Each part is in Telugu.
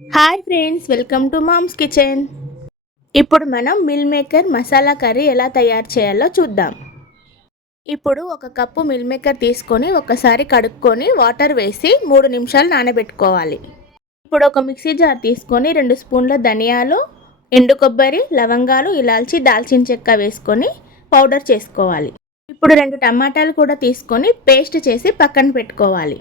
Hi friends, welcome to mom's kitchen. ఇప్పుడు మనం మిల్ మేకర్ మసాలా కర్రీ ఎలా తయారు చేయాలో చూద్దాం. ఇప్పుడు ఒక కప్పు మిల్ మేకర్ తీసుకొని ఒకసారి కడుక్కొని వాటర్ వేసి 3 నిమిషాలు నానబెట్టుకోవాలి. ఇప్పుడు ఒక మిక్సీ జార్ తీసుకొని 2 స్పూన్ల ధనియాలు, ఎండు కొబ్బరి, లవంగాలు, ఇలాచి, దాల్చిన చెక్క వేసుకొని పౌడర్ చేసుకోవాలి. ఇప్పుడు 2 టమాటాలు కూడా తీసుకొని పేస్ట్ చేసి పక్కన పెట్టుకోవాలి.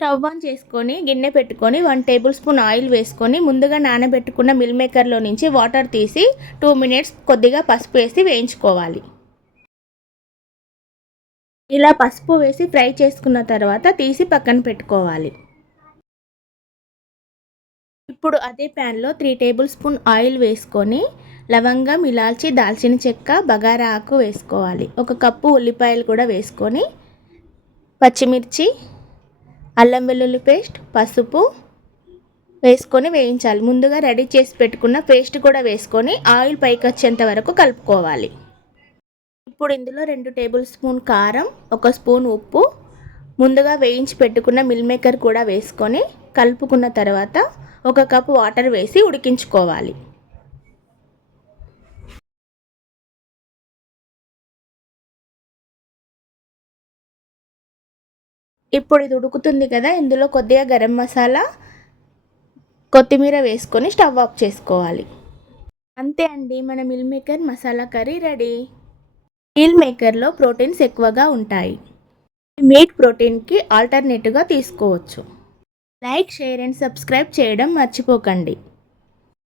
స్టవ్ ఆన్ చేసుకొని గిన్నె పెట్టుకొని 1 టేబుల్ స్పూన్ ఆయిల్ వేసుకొని ముందుగా నానబెట్టుకున్న మిల్ మేకర్లో నుంచి వాటర్ తీసి 2 మినిట్స్ కొద్దిగా పసుపు వేసి వేయించుకోవాలి. ఇలా పసుపు వేసి ఫ్రై చేసుకున్న తర్వాత తీసి పక్కన పెట్టుకోవాలి. ఇప్పుడు అదే ప్యాన్లో 3 టేబుల్ స్పూన్ ఆయిల్ వేసుకొని లవంగం, ఇలాచి, దాల్చిన చెక్క, బగారా ఆకు వేసుకోవాలి. 1 కప్పు ఉల్లిపాయలు కూడా వేసుకొని పచ్చిమిర్చి, అల్లం వెల్లుల్లి పేస్ట్, పసుపు వేసుకొని వేయించాలి. ముందుగా రెడీ చేసి పెట్టుకున్న పేస్ట్ కూడా వేసుకొని ఆయిల్ పైకి వచ్చేంత వరకు కలుపుకోవాలి. ఇప్పుడు ఇందులో 2 టేబుల్ స్పూన్ కారం, 1 స్పూన్ ఉప్పు, ముందుగా వేయించి పెట్టుకున్న మిల్ మేకర్ కూడా వేసుకొని కలుపుకున్న తర్వాత 1 కప్పు వాటర్ వేసి ఉడికించుకోవాలి. ఇప్పుడు ఇది ఉడుకుతుంది కదా, ఇందులో కొద్దిగా గరం మసాలా, కొత్తిమీర వేసుకొని స్టవ్ ఆఫ్ చేసుకోవాలి. అంతే అండి, మన meal maker masala curry ready. Meal మేకర్లో ప్రోటీన్స్ ఎక్కువగా ఉంటాయి. మీట్ ప్రోటీన్కి ఆల్టర్నేటివ్గా తీసుకోవచ్చు. లైక్, షేర్ అండ్ సబ్స్క్రైబ్ చేయడం మర్చిపోకండి.